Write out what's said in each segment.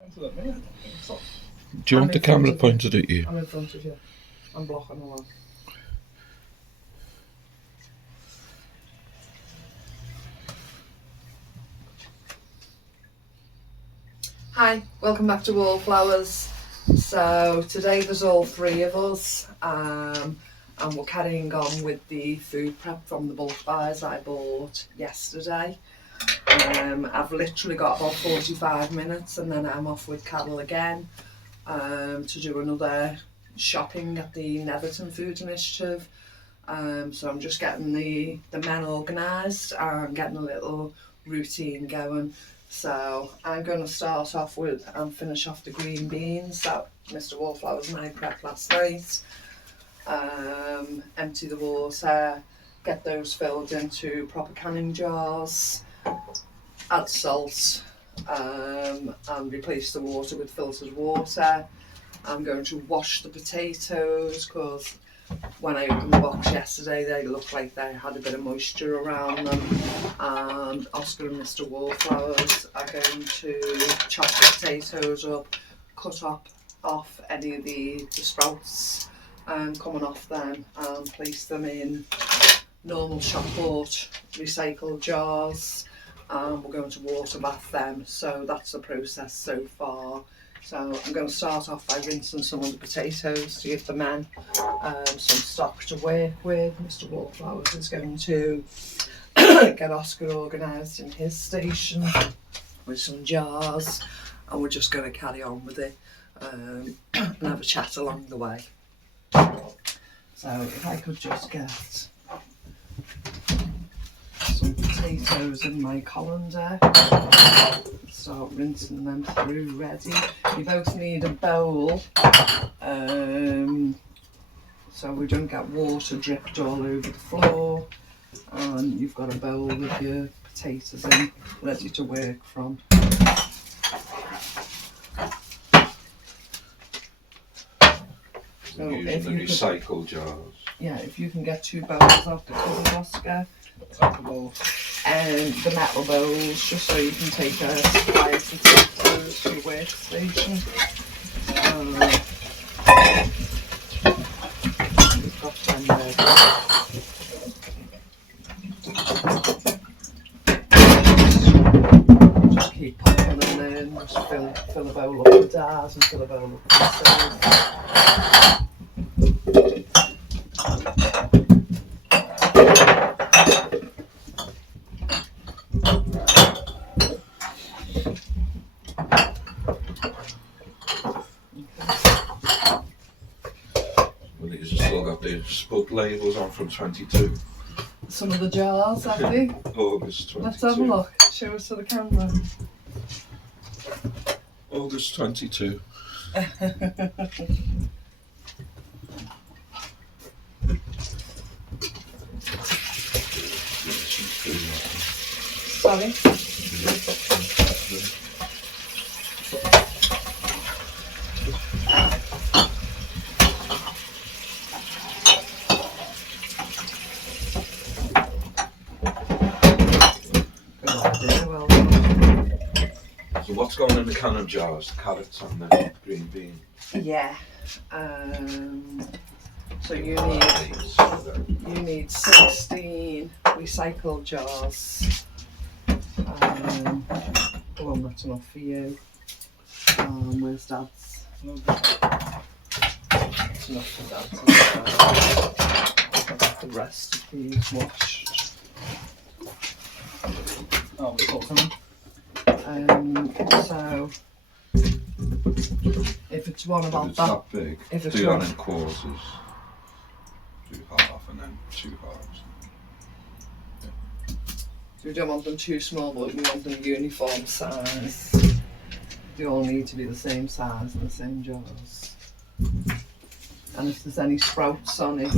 Do you want the camera pointed at you? I'm in front of you. I'm blocking along. Hi, welcome back to Wallflowers. So today there's all three of us and we're carrying on with the food prep from the bulk buys I bought yesterday. I've literally got about 45 minutes and then I'm off with Carol again to do another shopping at the Netherton Food Initiative. So I'm just getting the men organised and getting a little routine going. So I'm going to start off with and finish off the green beans that Mr Wallflowers and I prepped last night. Empty the water, get those filled into proper canning jars, add salt and replace the water with filtered water. I'm going to wash the potatoes because when I opened the box yesterday they looked like they had a bit of moisture around them, and Oscar and Mr Wallflowers are going to chop the potatoes up, cut off any of the sprouts coming off them and place them in normal shop bought recycled jars, and we're going to water bath them. So that's the process so far. So I'm going to start off by rinsing some of the potatoes to give the men some stock to work with. Mr Wallflowers is going to get Oscar organised in his station with some jars, and we're just going to carry on with it and have a chat along the way. So if I could just get some potatoes in my colander, start rinsing them through ready. You both need a bowl so we don't get water dripped all over the floor, and you've got a bowl with your potatoes in ready to work from. So Using the recycled jars. Yeah, if you can get 2 bowls off the cover, Oscar. And the metal bowls, just so you can take a supply of potatoes to your workstation. We've got them there. Just keep popping them in, just fill a bowl up with jars and fill a bowl up with potatoes. The spud labels on from 22. Some of the jars, have they? August 22. Let's have a look. Show us to the camera. August 22. Sorry. So what's going in the canning jars? The carrots and the green beans? Yeah. So you need 16 recycled jars. Well, that's enough for you. Where's Dad's? That's enough for Dad's. I'll get the rest of these washed. Oh, we're talking. So if it's one about If it's that big, if it's do that one, in quarters. Do half and then 2 halves. we don't want them too small, but we want them uniform size. They all need to be the same size and the same jars. And if there's any sprouts on it,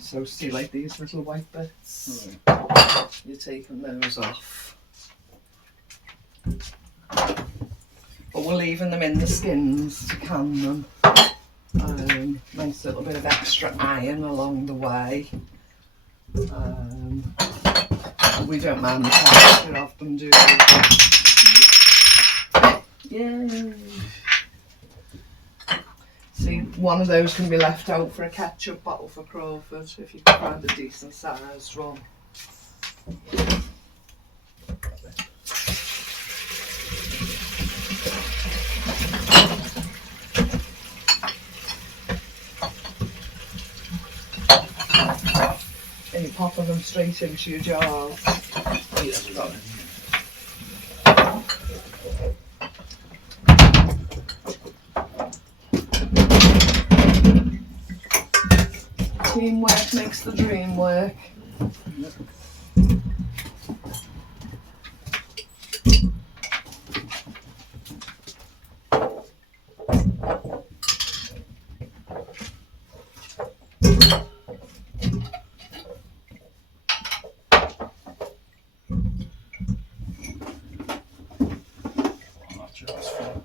so see like these little white bits, you're taking those off. But we're leaving them in the skins to can them. Nice little bit of extra iron along the way. We don't mind the texture of them, do we? Yay! See, one of those can be left out for a ketchup bottle for Crawford if you can find a decent sized one. And you're popping them straight into your jars. He hasn't got any. Teamwork makes the dream work. Not just for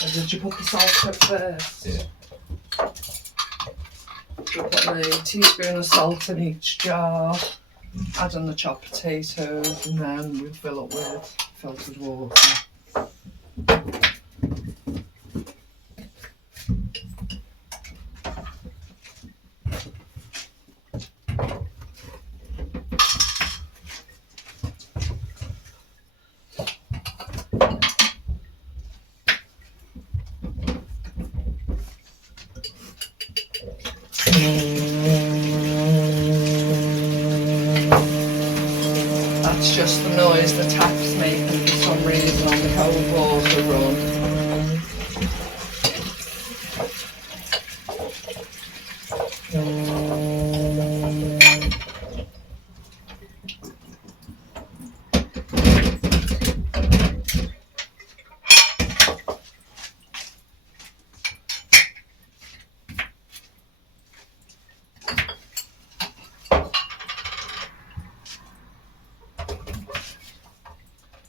Or did you put the salt at first? Yeah. So we're putting a teaspoon of salt in each jar, adding the chopped potatoes, and then we'd fill up with filtered water. That's just the noise the tap's making for some reason on the cold water run.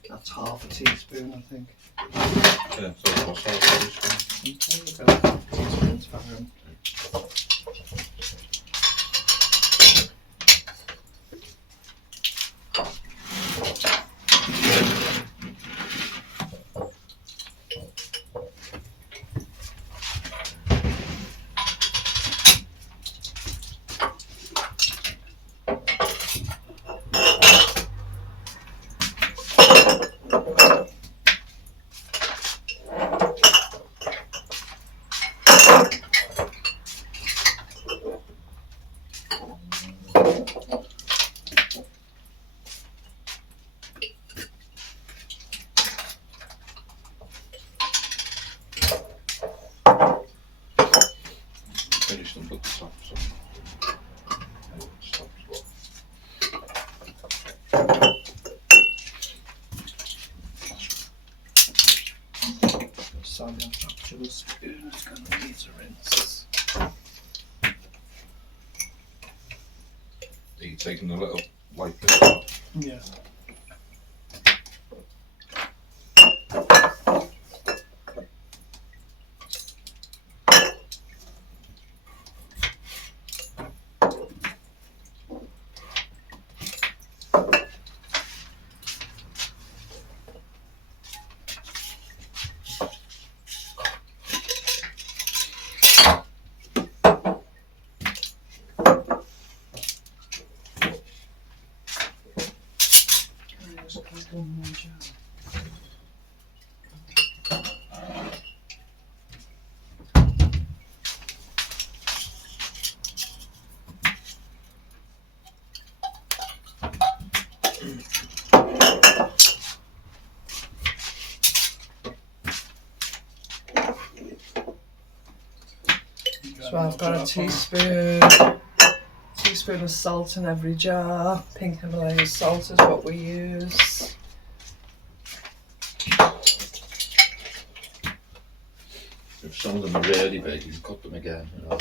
That's half a teaspoon, I think. yeah, so what's that? Okay, we'll go. Teaspoon's fine. Finish them with the top. So. Sorry, I'm not sure the spoon is going to need to rinse. Are you taking a little white bit off? Yeah. One more jar. So I've got a teaspoon of salt in every jar. Pink Himalayan salt is what we use. If some of them are really big, you can cut them again. You know.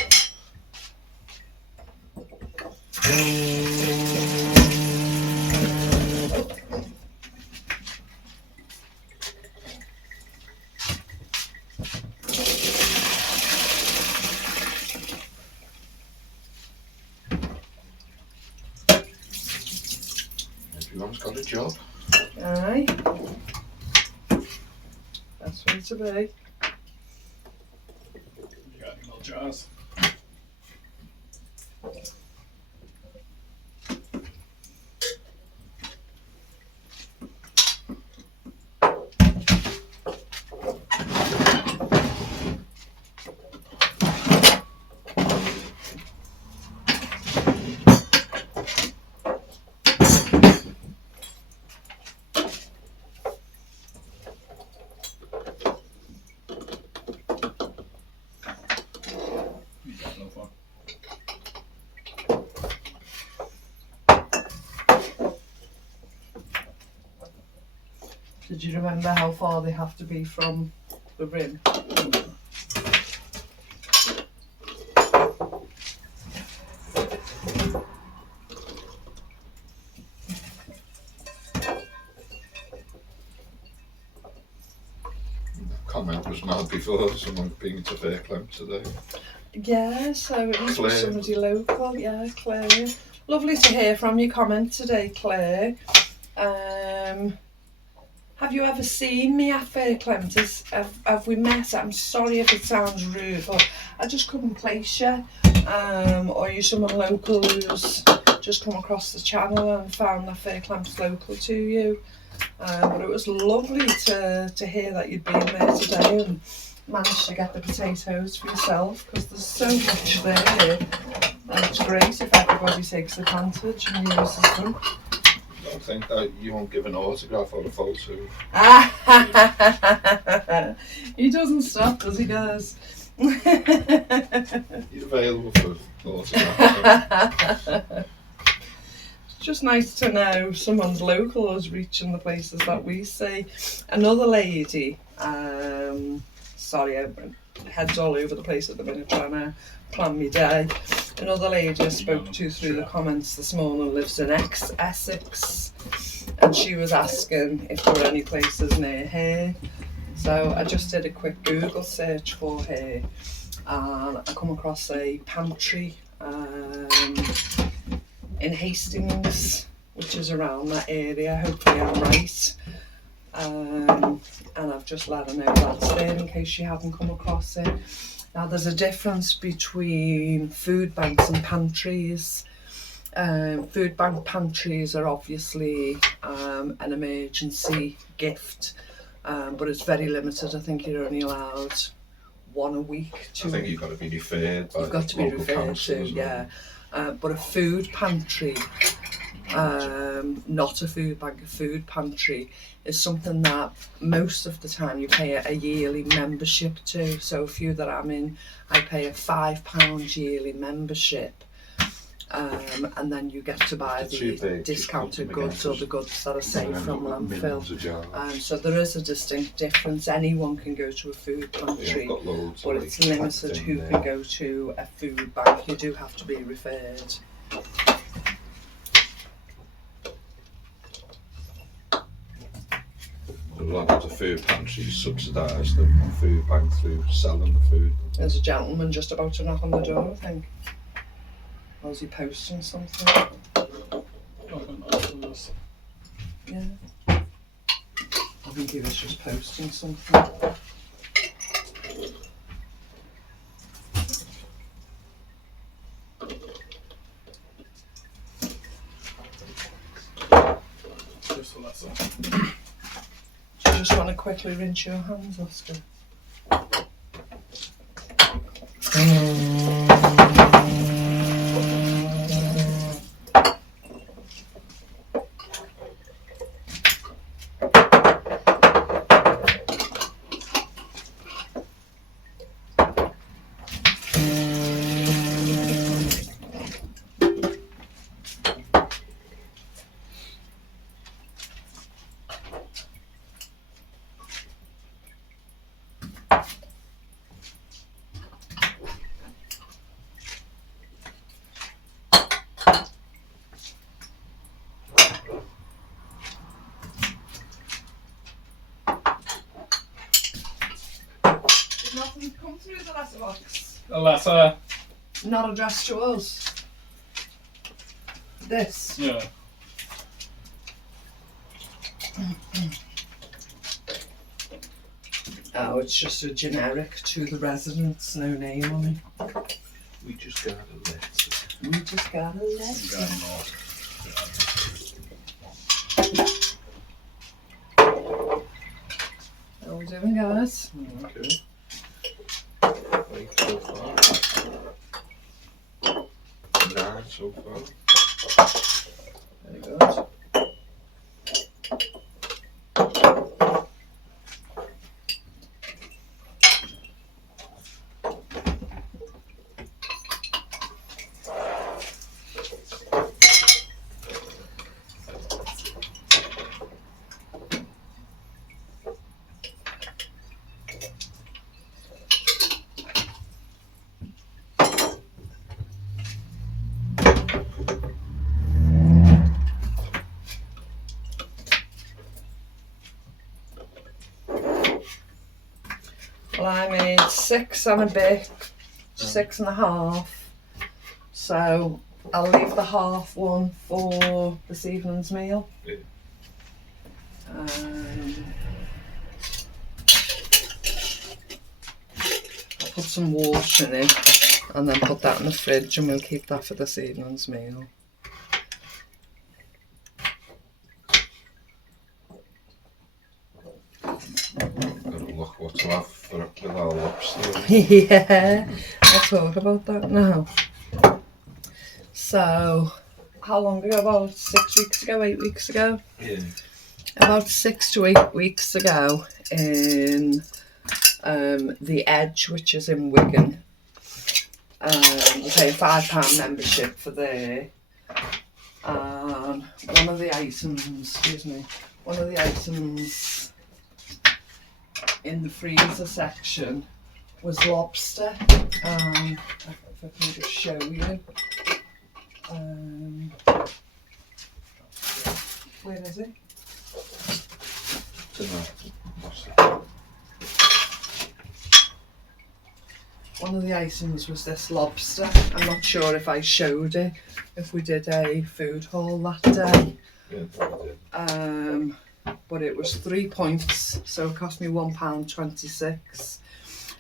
Everyone's got a job. Aye. That's way to be. You got any more jars? You got no fun. Did you remember how far they have to be from the rim? Comment was mad before someone being to Fairclough today. Yeah, so it must be Claire. somebody local. Yeah, Claire. Lovely to hear from your comment today, Claire. Have you ever seen me at Fairclough? Have we met? I'm sorry if it sounds rude, but I just couldn't place you. Or are you someone local who's just come across the channel and found that Fairclough's local to you? But it was lovely to hear that you'd been there today and managed to get the potatoes for yourself, because there's so much there. And it's great if everybody takes advantage and uses them. I don't think that you won't give an autograph or a photo. He doesn't stop, does he, guys? You're available for autographs. It's just nice to know someone's local is reaching the places that we see. Another lady, sorry, head's all over the place at the minute trying to plan my day. Another lady I spoke to through the comments this morning lives in Essex, and she was asking if there were any places near her. So I just did a quick Google search for her, and I come across a pantry in Hastings, which is around that area. Hopefully I'm right. And I've just let her know that's there in case she hadn't come across it. Now, there's a difference between food banks and pantries. Food bank pantries are obviously an emergency gift, but it's very limited. I think you're only allowed one a week. I think you've got to be referred by You've got to be local referred council to, as well. yeah. But a food pantry, not a food bank, a food pantry is something that most of the time you pay a yearly membership to. So a few that I'm in, I pay a £5 yearly membership, and then you get to buy the discounted goods or the goods that are safe from landfill. So there is a distinct difference. Anyone can go to a food pantry, but it's limited who can go to a food bank. You do have to be referred. A lot of the food pantries subsidise the food bank through selling the food. There's a gentleman just about to knock on the door, I think. Or is he posting something? Yeah. I think he was just posting something. Do you just want to quickly rinse your hands, Oscar? Nothing come through the letterbox. A letter? Not addressed to us. This. Yeah. Oh, it's just a generic to the residents, no name on it. We just got a letter. We just got a letter. Got them all. How we doing, guys? Okay. Wait so far. 9 so far. Very good. Well, I made 6 and a bit, 6 and a half. So I'll leave the half one for this evening's meal. Yeah. I'll put some water in it and then put that in the fridge, and we'll keep that for this evening's meal. Gotta look what to have for it with our lobster. Yeah, I'll talk about that now. So, how long ago? About 6 weeks ago, 8 weeks ago? Yeah. About 6 to 8 weeks ago, in the Edge, which is in Wigan. You pay a £5 membership for there. And one of the items in the freezer section was lobster. If I can just show you. Where is it? One of the items was this lobster. I'm not sure if I showed it, if we did a food haul that day. Yeah, But it was 3 points, so it cost me £1.26.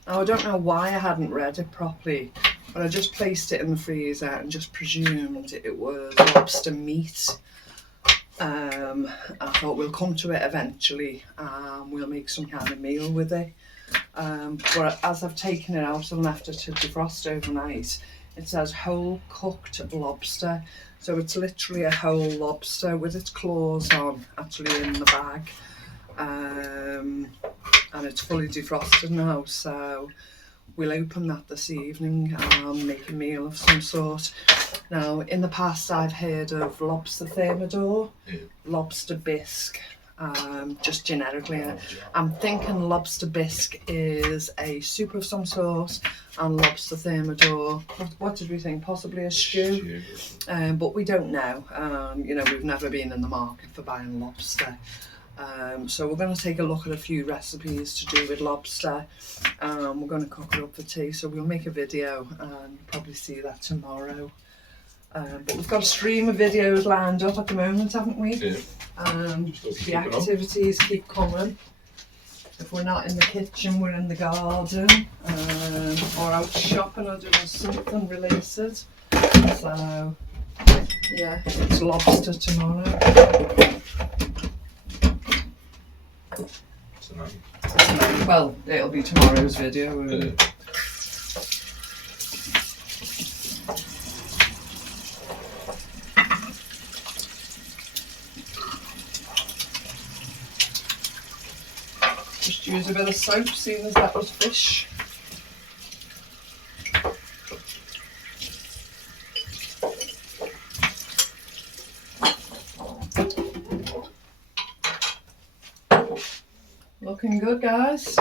Now I don't know why I hadn't read it properly, but I just placed it in the freezer and just presumed it was lobster meat. I thought we'll come to it eventually, we'll make some kind of meal with it. But as I've taken it out and left it to defrost overnight, it says whole cooked lobster. So it's literally a whole lobster with its claws on, actually in the bag. And it's fully defrosted now, so we'll open that this evening and make a meal of some sort. Now, in the past I've heard of lobster thermidor, lobster bisque, just generically. I'm thinking lobster bisque is a soup of some sort, and lobster thermidor, what did we think? Possibly a stew? But we don't know. You know, we've never been in the market for buying lobster. So we're going to take a look at a few recipes to do with lobster. We're going to cook it up for tea, so we'll make a video and probably see that tomorrow. But we've got a stream of videos lined up at the moment, haven't we? Yeah. The activities keep coming. If we're not in the kitchen, we're in the garden, or out shopping or doing something related. So, yeah, it's lobster tomorrow. Tonight. Well, it'll be tomorrow's video. Just use a bit of soap, seeing as that was fish. Looking good, guys.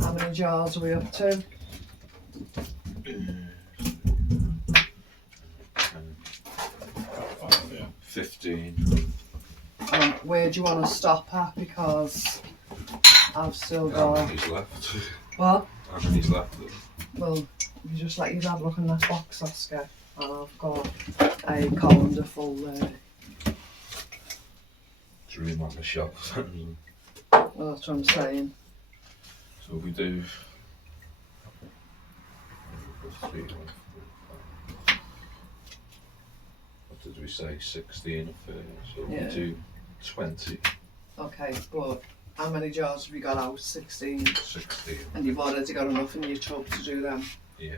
How many jars are we up to? 5, yeah. do you want to stop at? Because I've still How got... many's left? What? How many's left? Well, you just let your dad look in that box, Oscar. And I've got a colander full there. It's really not a shop. So Well, that's what I'm saying. we do 3, 1, 4, 5. What did we say? 16 at first. So Yeah. we do 20, Okay, but how many jars have you got out? 16. 16. And you've already got enough in your tub to do them. Yeah.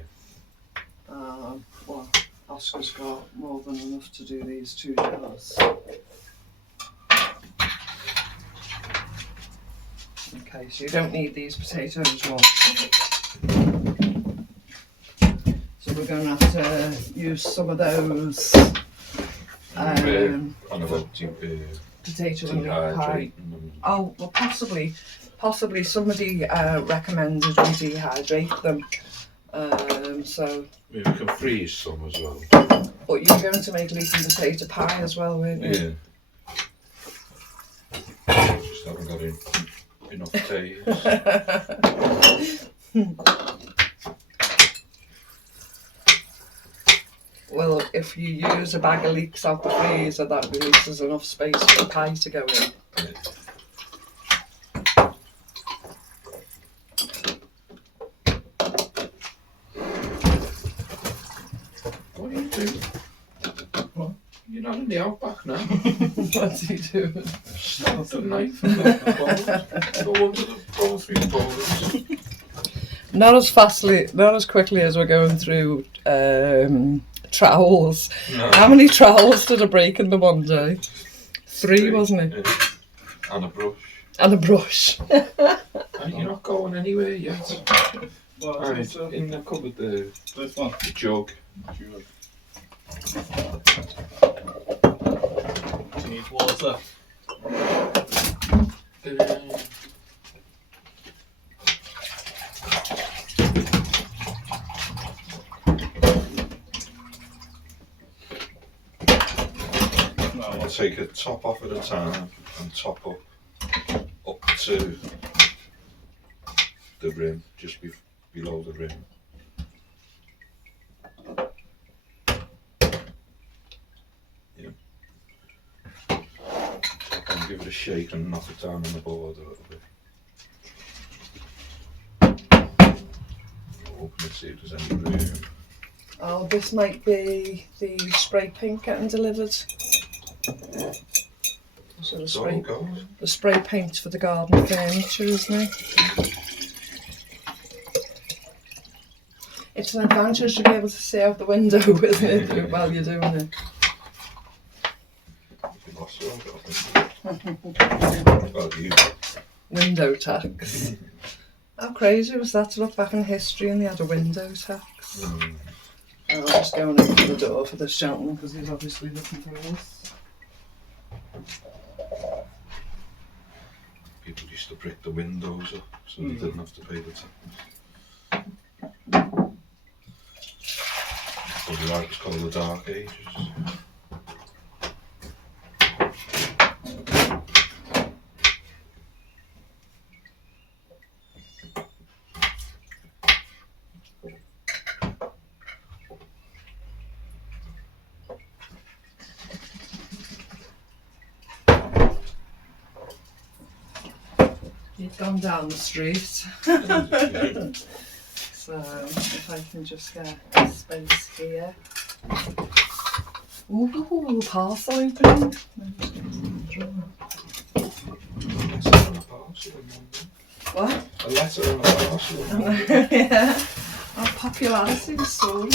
Well, Oscar's got more than enough to do these 2 jars. Okay, so you don't need these potatoes, what? So we're going to have to use some of those On about potato and meat pie. dehydrating them. Oh, well, possibly somebody recommended we dehydrate them. So, Maybe we can freeze some as well. but you were going to make leek and potato pie as well, weren't you? Yeah. Just haven't got enough days. Well, if you use a bag of leeks out the freezer, that releases enough space for the pie to go in. What are you doing? What? You're not in the outback now. What's he doing? Snap the knife and the bowl. Go under the bowl through bowls. Not as quickly as we're going through trowels. No. How many trowels did I break in the one day? 3, wasn't it? Yeah. And a brush. And a brush. And you're not going anywhere yet. Well, Alright, in the cupboard the this one. jug. Do you need water? I'll take a top off at a time and top up to the rim, just below the rim. Yeah. Top on, give it a shake and knock it down on the board a little bit. Open it, see if there's any room. Oh, this might be the spray paint getting delivered. So It's all goes. the spray paint for the garden furniture, isn't it? It's an advantage to be able to see out the window, isn't it, while you're doing it? You lost your own, well, you. Window tax. How crazy was that to look back in history and they had a window tax? Mm. I'll just go and open the door for this gentleman because he's obviously looking for us. People used to brick the windows up so they didn't have to pay the tax. Probably like it's called the Dark Ages. He's gone down the street. So if I can just get space here. Ooh, parcel opening. What? A letter and a parcel. Yeah. Our popularity was soaring.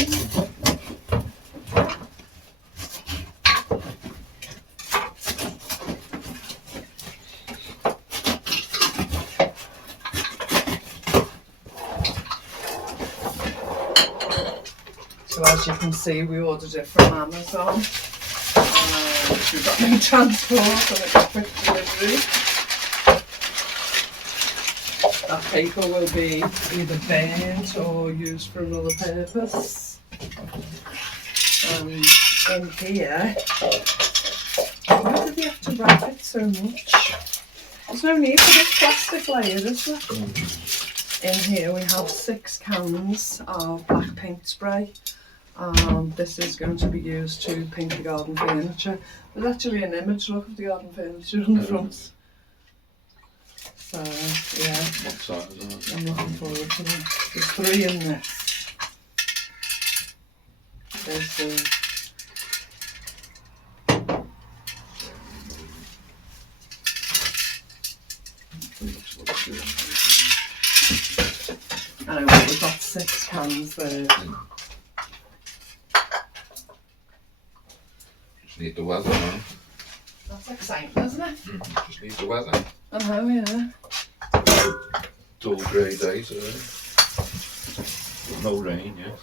So as you can see, we ordered it from Amazon. We've got no transport and it's a quick delivery. That paper will be either burnt or used for another purpose. In here, why did they have to brackets so much. There's no need for this plastic layer, is there? In here we have 6 cans of black paint spray. This is going to be used to paint the garden furniture. There's actually an image, look, of the garden furniture on the front. So, yeah, What size are I'm looking forward to that. There's 3 in this. There's the... I know, we've got 6 cans there. Just need the weather, man. That's exciting, isn't it? Just need the weather. I know, yeah. Dull grey day today. No rain yet.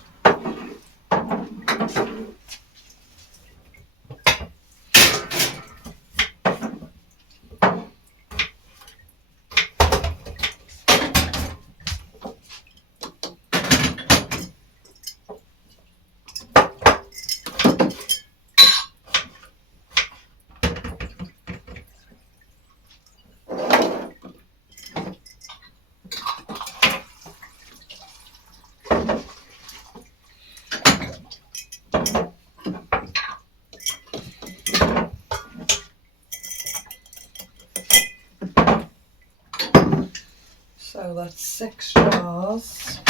So that's 6 jars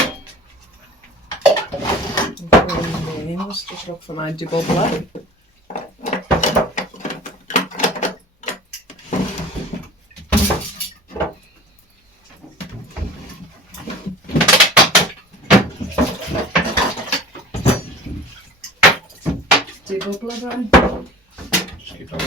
of green beans. Just look for my debubbler. Debubbler, Brian? Just keep on.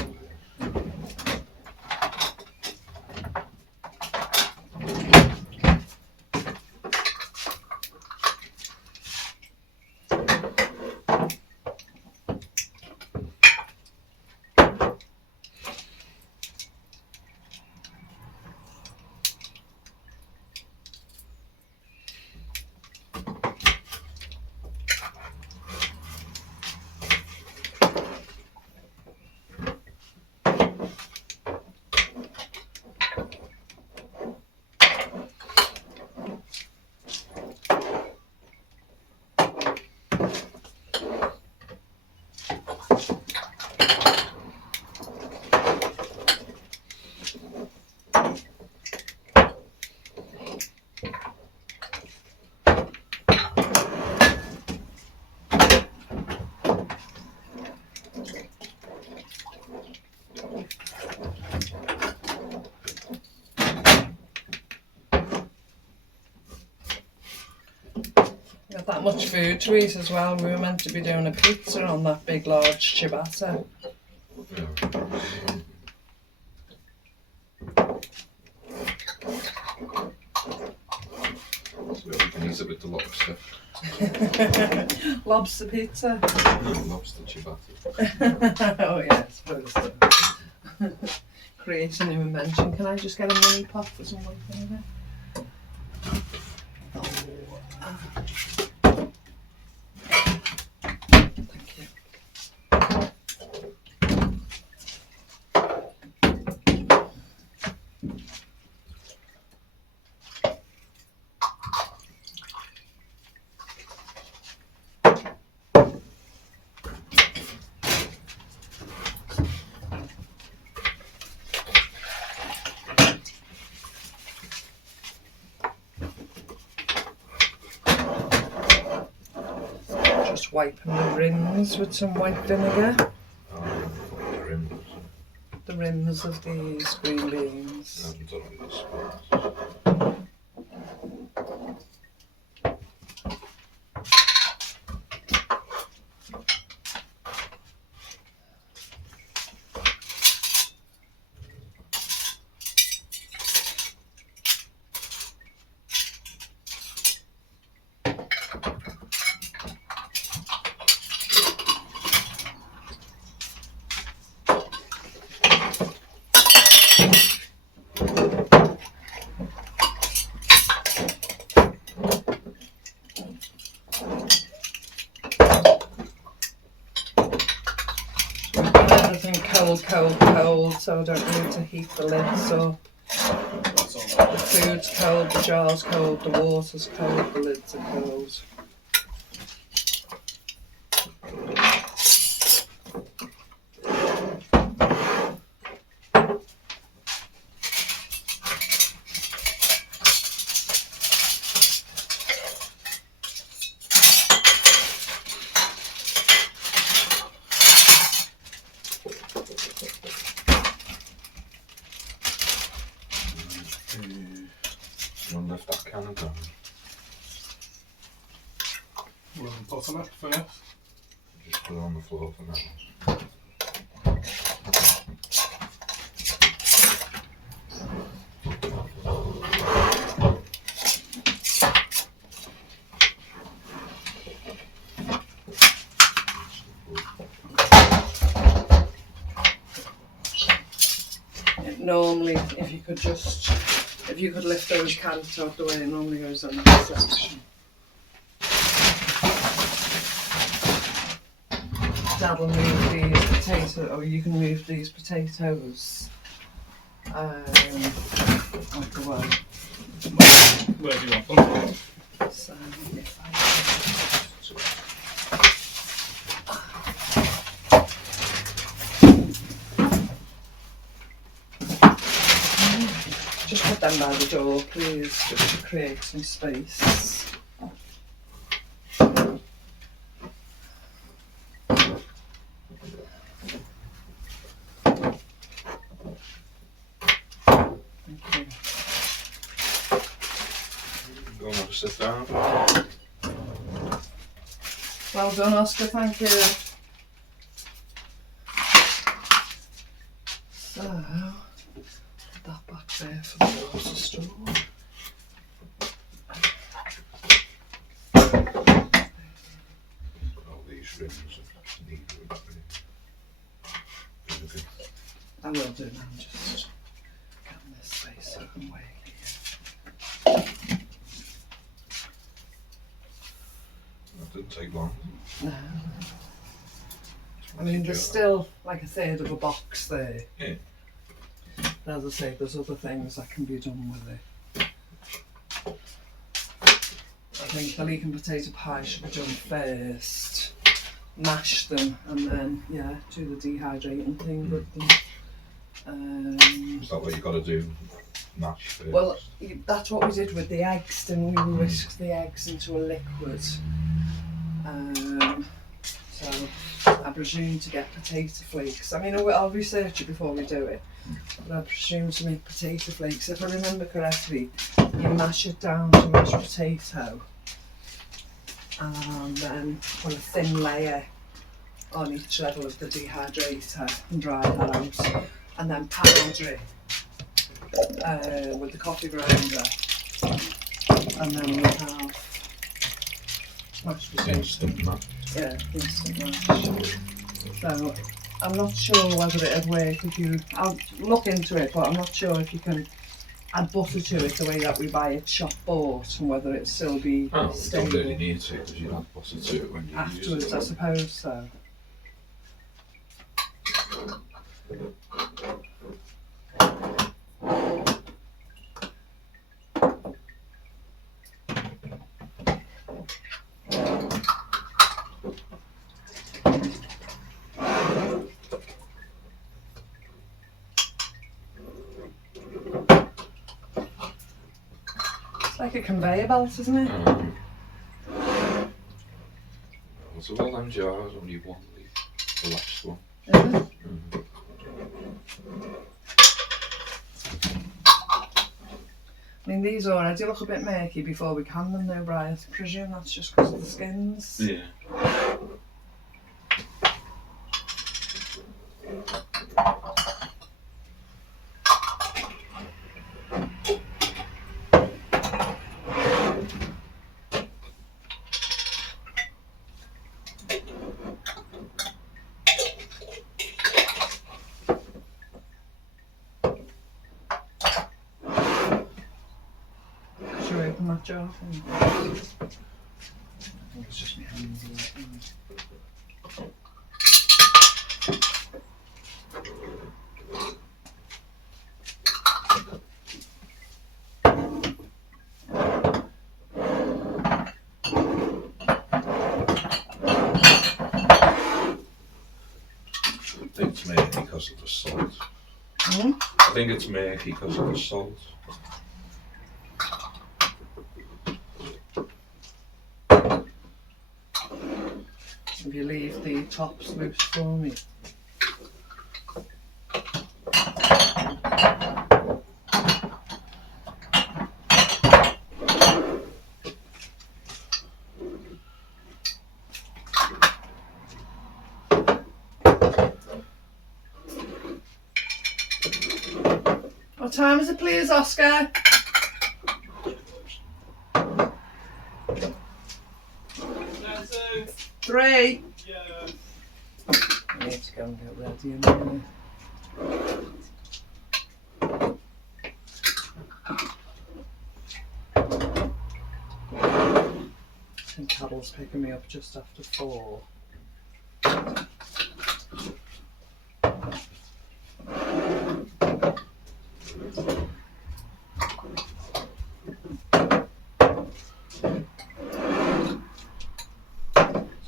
Got that much food to eat as well. We were meant to be doing a pizza on that big large ciabatta. So we can eat it with the lobster. Lobster pizza. Lobster ciabatta. Oh yeah, I suppose so. Create a new invention. Can I just get a mini pot for some white vinegar? Thank you. Just wiping the rims with some white vinegar. The rims. The rims of these green beans. I haven't done it with the spoons. cold, cold, cold, so I don't need to heat the lids up. That's all The that. food's cold, the jar's cold, the water's cold, the lids are cold. You'll lift that can down. We'll put on it for now. Just put it on the floor for now. Normally, if you could lift those cans out the way, it normally goes in that section. Dad'll move these potatoes, or you can move these potatoes out the way. Where do you want them? So, if I just put them by the door, please, just to create some space. Okay. Go and have a sit down. Well done, Oscar, thank you. So, put that back there for the water store. All these rims need repairing. I will do now, just getting this space so I can wait here. That didn't take long. No. I mean, there's still like a third of a box there. Yeah. But as I say, there's other things that can be done with it. I think the leek and potato pie should be done first. Mash them and then, yeah, do the dehydrating thing with them. Is that what you got to do? Mash first? Well, that's what we did with the eggs, didn't we? We whisked the eggs into a liquid. So I presume to get potato flakes. I mean, I'll research it before we do it. But I presume to make potato flakes. If I remember correctly, you mash it down to mashed potato and then put a thin layer on each level of the dehydrator and dry that out. And then powder it with the coffee grinder. And then we have mashed potato. Instant mash. Yeah, instant mash. So I'm not sure whether it'd work if you. I'll look into it, but I'm not sure if you can add butter to it the way that we buy it shop bought, and whether it still be Oh, you don't stable really need to because you add butter to it when you use afterwards. it. I suppose so. It's like a conveyor belt, isn't it? So all them jars only one leaf, the last one. Is it? I mean, these already look a bit murky before we can them though, Brian. I presume that's just because of the skins. Yeah. Should we open that jar for me? I think it's just my hands. I think it's murky because of the salt. Hmm? I think it's murky because of the salt. If you leave the tops loose for me. What time is it, please, Oscar? Three. Yeah. I need to go and get ready in a minute. I think Carol's picking me up just after 4.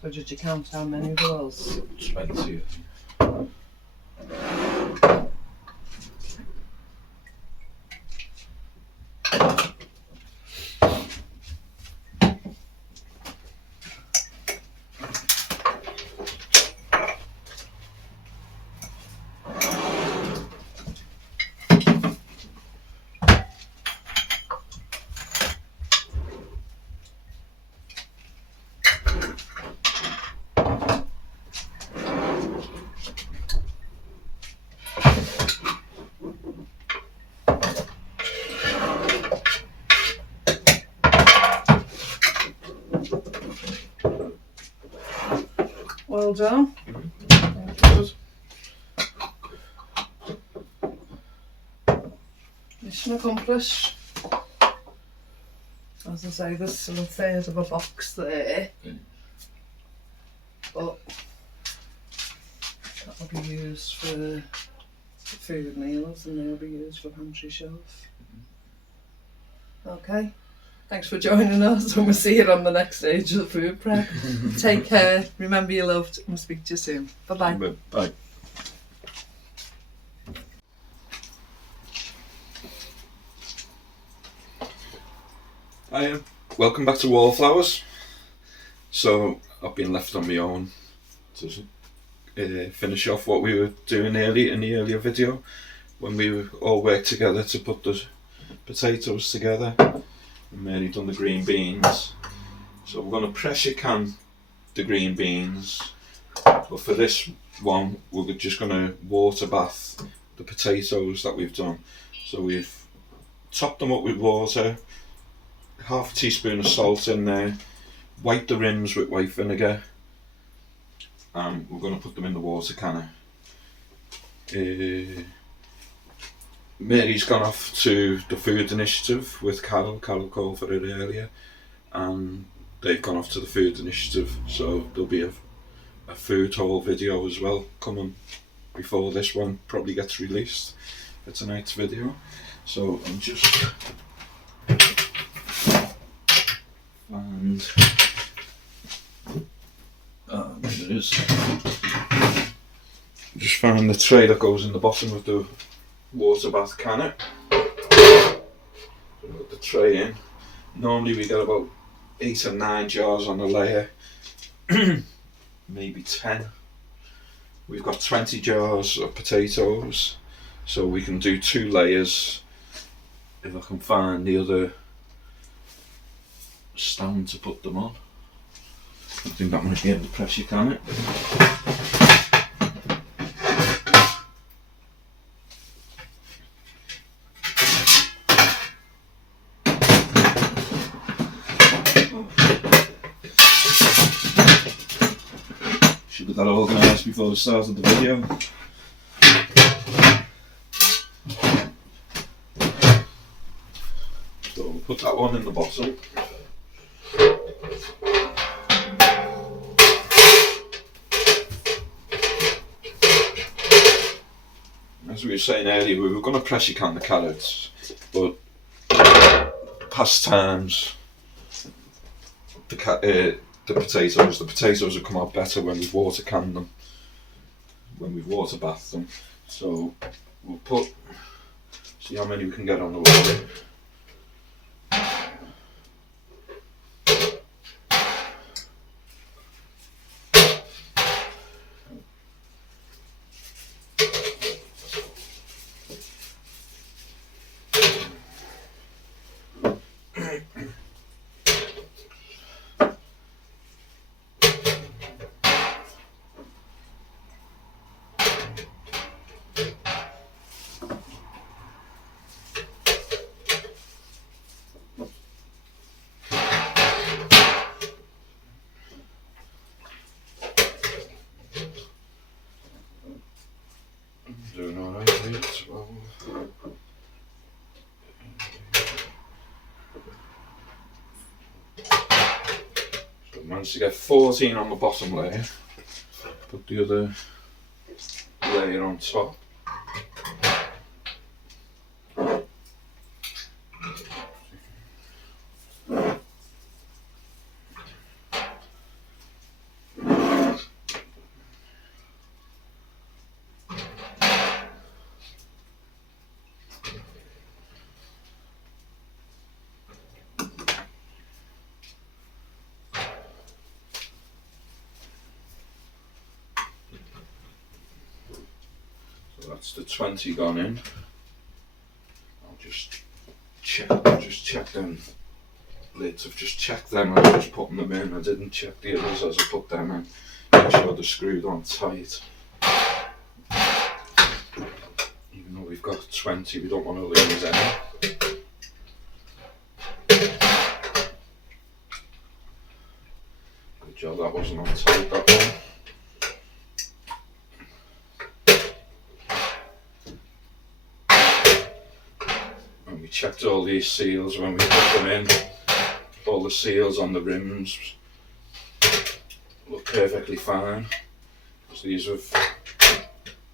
So did you count how many there was? 20. Well done. Good. Mission accomplished. As I say, there's still a third of a box there. But that'll be used for food meals and they'll be used for pantry shelf. Okay. Thanks for joining us and we'll see you on the next stage of the food prep. Take care, remember you're loved and we'll speak to you soon. Bye bye. Bye. Hiya, welcome back to Wallflowers. So I've been left on my own to finish off what we were doing in the earlier video when we all worked together to put the potatoes together. And Mary done the green beans. So we're going to pressure can the green beans, but for this one we're just going to water bath the potatoes that we've done. So we've topped them up with water, half a teaspoon of salt in there, wipe the rims with white vinegar, and we're going to put them in the water canner. Mary's gone off to the food initiative with Carol called for it earlier, and they've gone off to the food initiative, so there'll be a food haul video as well coming before this one probably gets released for tonight's video. So I'm just there it is. Just found the tray that goes in the bottom of the water bath canner. Put the tray in. Normally we get about 8 or 9 jars on a layer, maybe 10. We've got 20 jars of potatoes, so we can do 2 layers if I can find the other stand to put them on. I think that might be in the pressure canner. Should have got organised before the start of the video. So we'll put that one in the bottom. as we were saying earlier, we were going to pressure can the carrots, but past times, the potatoes will come out better when we've water canned them, when we've water bathed them. So we'll see how many we can get on the water. Doing alright here as well. So managed to get 14 on the bottom layer. Put the other layer on top. That's the 20 gone in. I'll just check them lids. I've just checked them as I was putting them in. I didn't check the others as I put them in. Make sure they're screwed on tight. Even though we've got 20, we don't want to lose any. Good job that wasn't on tight, that one. We checked all these seals when we put them in. All the seals on the rims look perfectly fine. So these have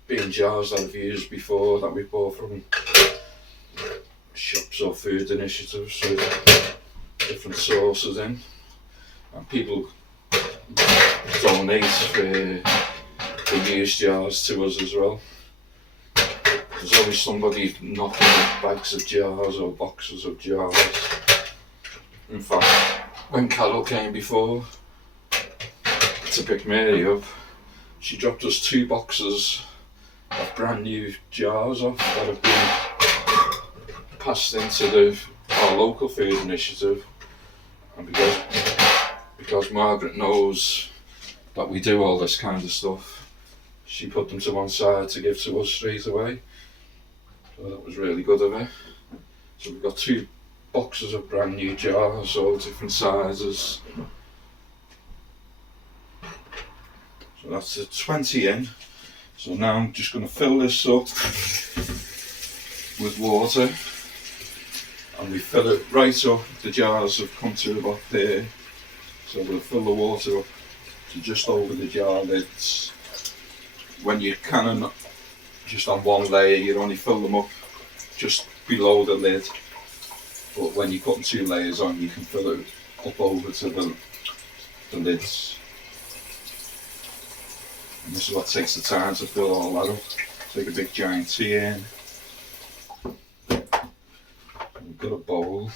been jars that I've used before that we bought from shops or food initiatives with different sources in. And people donate for used jars to us as well. There's always somebody knocking bags of jars or boxes of jars. In fact, when Carol came before to pick Mary up, she dropped us 2 boxes of brand new jars off that have been passed into our local food initiative. And because Margaret knows that we do all this kind of stuff, she put them to one side to give to us straight away. So that was really good of her. So we've got 2 boxes of brand new jars, all different sizes. So that's the 20 in. So now I'm just going to fill this up with water. And we fill it right up. The jars have come to about there. So we'll fill the water up to just over the jar lids. When you're canning just on one layer, you only fill them up just below the lid, but when you're putting 2 layers on, you can fill it up over to the lids. And this is what takes the time to fill all that up. Take a big giant tea in. We've got a bowl.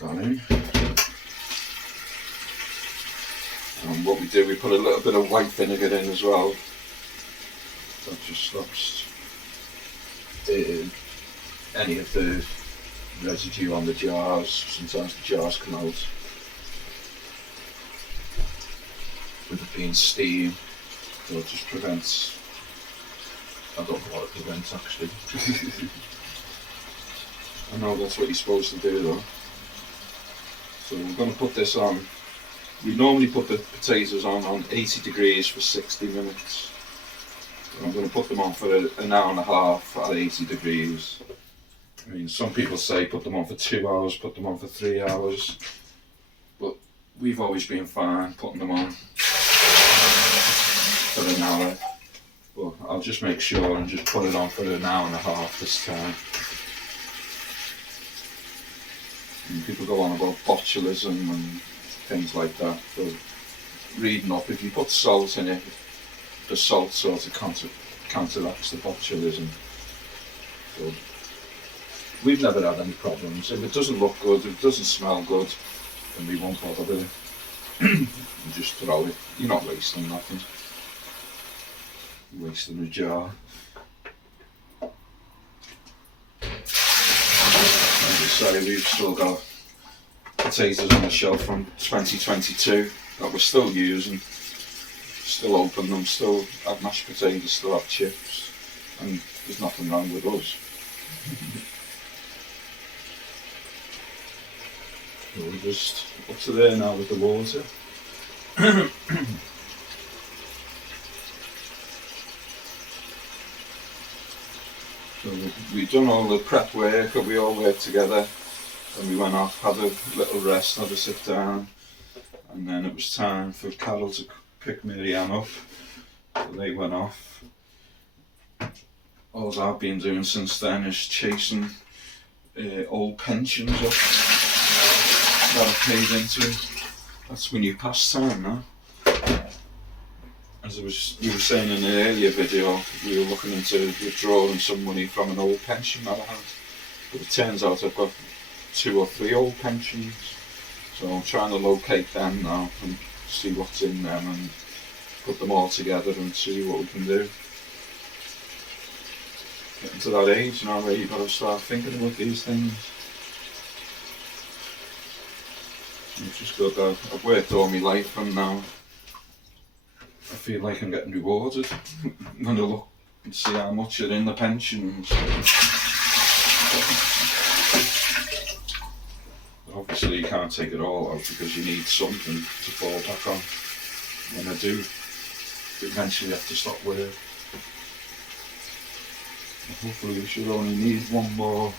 Got in. And what we do, we put a little bit of white vinegar in as well. That just stops any of the residue on the jars. Sometimes the jars come out with it being steam, so it just prevents. I don't know what it prevents actually. I know that's what you're supposed to do though. So we're going to put this on. We normally put the potatoes on 80 degrees for 60 minutes. I'm going to put them on for an hour and a half at 80 degrees. I mean, some people say put them on for 2 hours, put them on for 3 hours. But we've always been fine putting them on for an hour. But I'll just make sure and just put it on for an hour and a half this time. And people go on about botulism and things like that. But reading up, if you put salt in it, the salt sort of counteracts the botulism. So we've never had any problems. If it doesn't look good, if it doesn't smell good, then we won't bother with it. You just throw it. You're not wasting nothing. You're wasting a jar. As I say, we've still got potatoes on the shelf from 2022 that we're still using. Still open them, still have mashed potatoes, still have chips, and there's nothing wrong with us. So we're just up to there now with the water. So we've done all the prep work, and we all worked together, and we went off, had a little rest, had a sit down, and then it was time for Carol to pick Marianne up. So they went off. All I've been doing since then is chasing old pensions up that I paid into. That's my new pastime now. As you were saying in an earlier video, we were looking into withdrawing some money from an old pension that I had. But it turns out I've got 2 or 3 old pensions. So I'm trying to locate them now and see what's in them and put them all together and see what we can do. Getting to that age now where you've got to start thinking about these things. It's just good that I've worked all my life and now I feel like I'm getting rewarded. I'm going to look and see how much are in the pensions. But obviously you can't take it all out because you need something to fall back on. When I do eventually have to stop work. Hopefully we should only need one more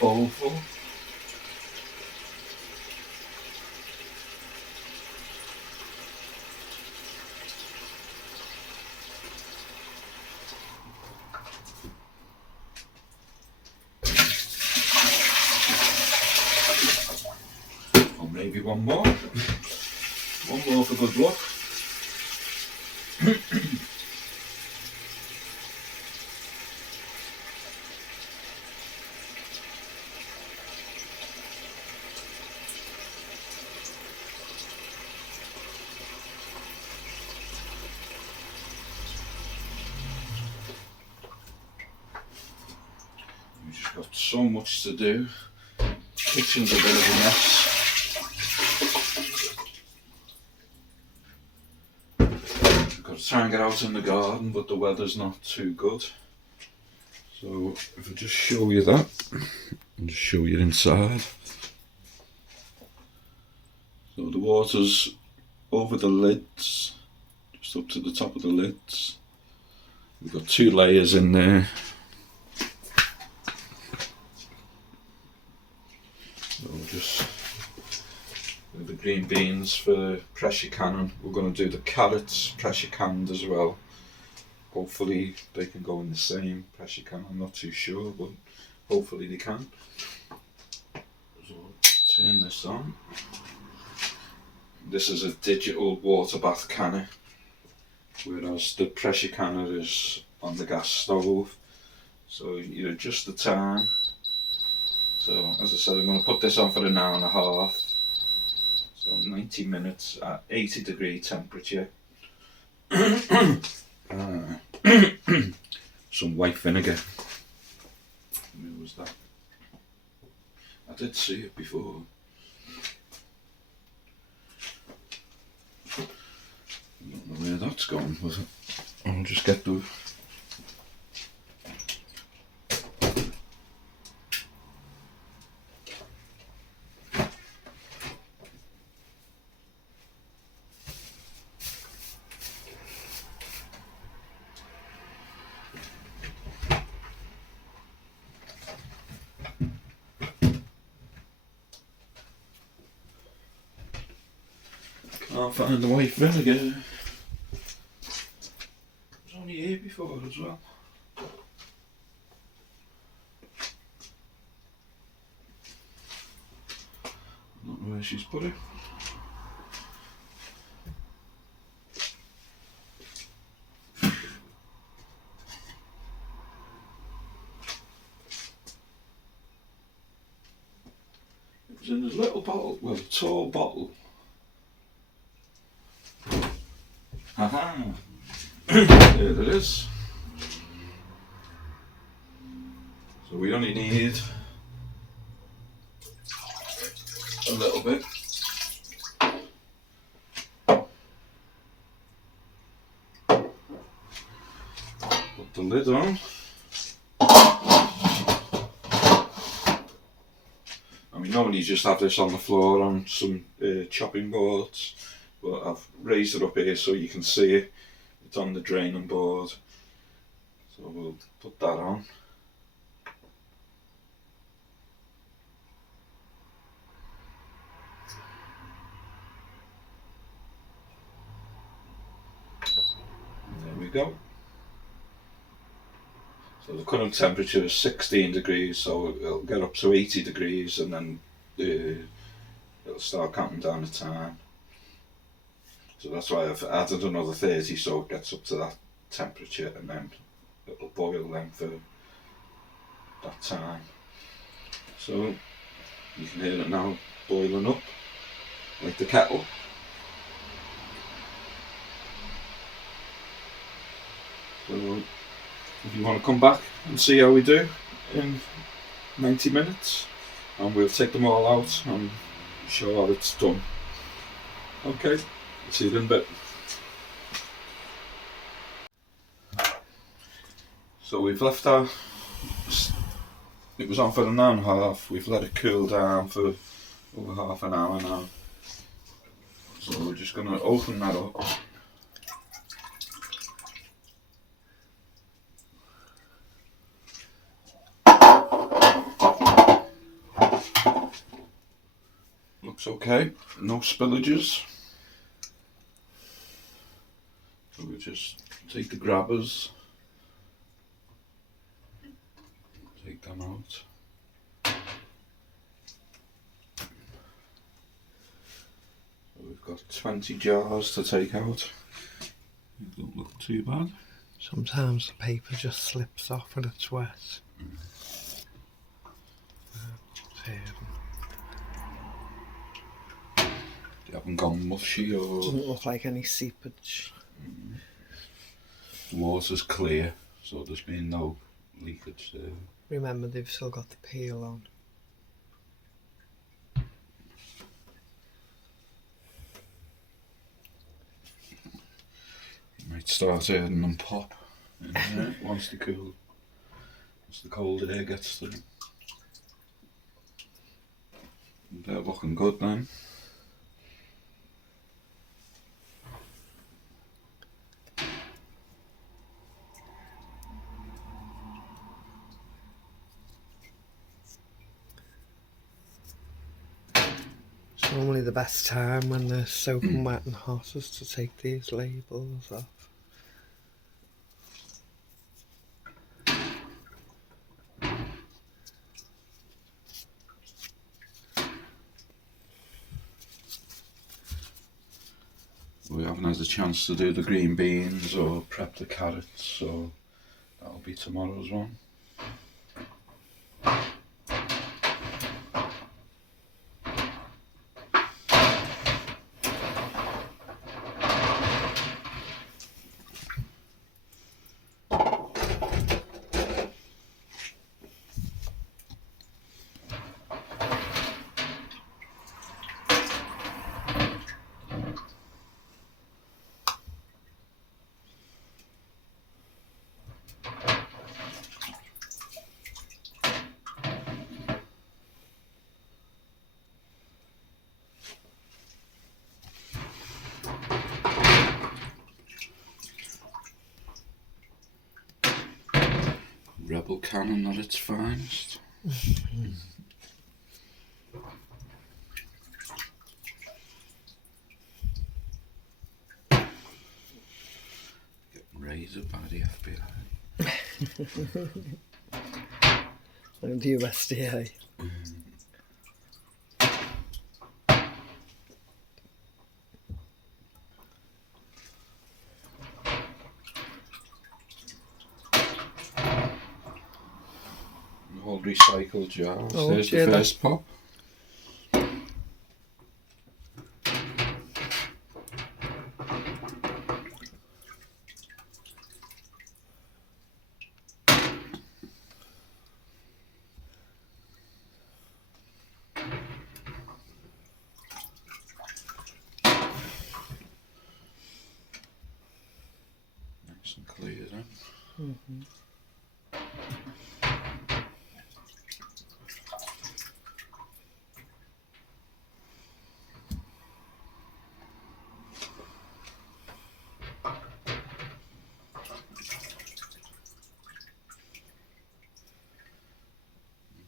bowl full. Or maybe one more. One more for good luck. We've just got so much to do. Kitchen's a bit of a mess. We've got to try and get out in the garden, but the weather's not too good. So if I just show you that, I'll just show you inside. So the water's over the lids, just up to the top of the lids. We've got 2 layers in there. So just with the green beans for pressure canning. We're going to do the carrots pressure canned as well. Hopefully they can go in the same pressure can. I'm not too sure, but hopefully they can. So turn this on. This is a digital water bath canner, whereas the pressure canner is on the gas stove. So you adjust the time. So as I said, I'm going to put this on for an hour and a half. So 90 minutes at 80-degree temperature. Some white vinegar. Where was that? I did see it before. I don't know where that's gone, was it? I'll just get the... Can't find the white vinegar. before as well. Not know where she's put it. It was in this little bottle, well, a tall bottle. Aha! There it is. So we only need a little bit. Put the lid on. And we normally just have this on the floor on some chopping boards, but I've raised it up here so you can see it. It's on the draining board. So we'll put that on. There we go. So the current temperature is 16 degrees, so it'll get up to 80 degrees and then it'll start counting down the time. So that's why I've added another 30 so it gets up to that temperature, and then it'll boil then for that time. So you can hear it now boiling up like the kettle. So if you want to come back and see how we do in 90 minutes, and we'll take them all out and show how it's done. Okay, see you in a bit. So we've left our, it was on for an hour and a half, we've let it cool down for over half an hour now. So we're just going to open that up. Looks okay, no spillages. So we just take the grabbers, take them out. So we've got 20 jars to take out. It don't look too bad. Sometimes the paper just slips off when it's wet. They haven't gone mushy or... Doesn't look like any seepage. The water's clear, so there's been no leakage there. Remember, they've still got the peel on. You might start hearing them pop in there once the cold air gets through. They're looking good then. It's normally the best time when they're soaking wet and hot is to take these labels off. We haven't had a chance to do the green beans or prep the carrots, so that'll be tomorrow's one. Rebel Cannon at its finest. Getting Raided by the FBI. And the USDA. All recycled jars. Oh, There's the yeah, first pop. Nice and clear then. Mm-hmm.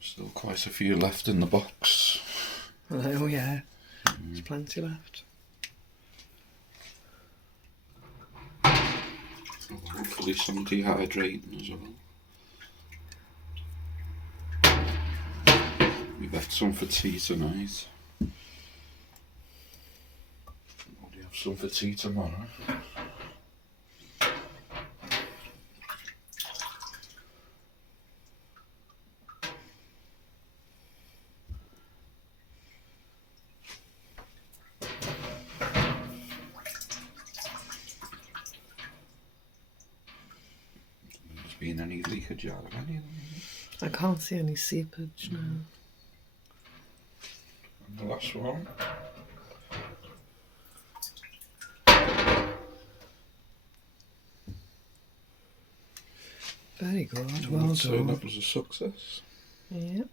Still quite a few left in the box. Oh yeah, there's plenty left. Hopefully some dehydrating as well. We left some for tea tonight. We'll have some for tea tomorrow. There's been any leakage out of any of them. I can't see any seepage now. And the last one. Very good, well So done. that was a success. Yep.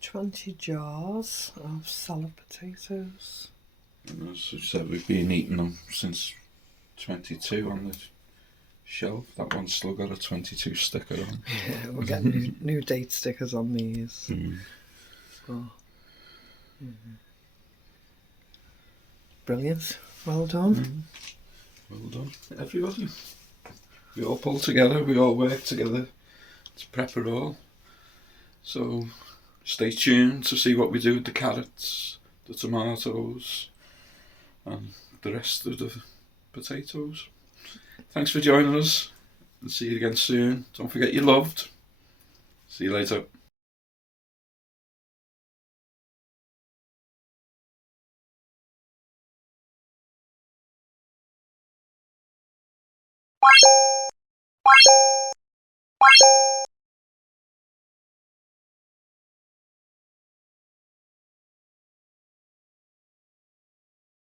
20 jars of salad potatoes. And as I said, we've been eating them since 22 on the shelf. That one's still got a 22 sticker on. Yeah, we'll get new date stickers on these. Mm. Oh. Brilliant. Well done. Well done, everybody. We all pull together, we all work together to prep it all. So stay tuned to see what we do with the carrots, the tomatoes, and the rest of the potatoes. Thanks for joining us, and see you again soon. Don't forget you're loved. See you later.